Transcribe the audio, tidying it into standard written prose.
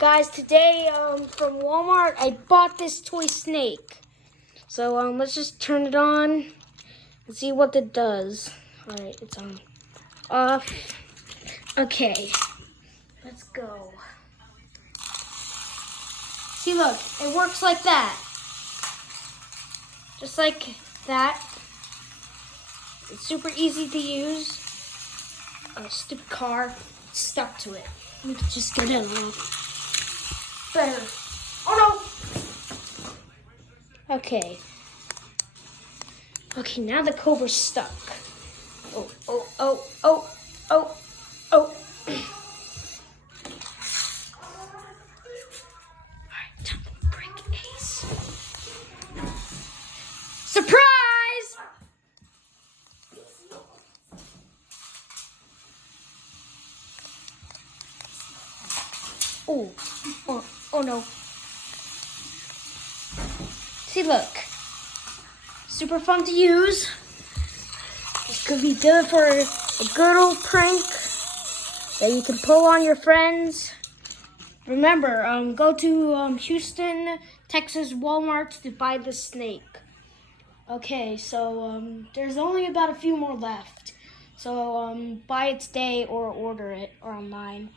Guys, today from Walmart, I bought this toy snake. So let's just turn it on and see what it does. All right, it's on. Off. Okay, let's go. See, look, it works like that. Just like that. It's super easy to use. A stupid car stuck to it. We can just get it a little better. Oh no! Okay. Okay, now the cobra's stuck. Oh. Alright, time to break Ace. Surprise! Oh no. See, look. Super fun to use. This could be good for a good old prank that you can pull on your friends. Remember, go to Houston, Texas Walmart to buy the snake. Okay, so there's only about a few more left. So buy it today or order it online.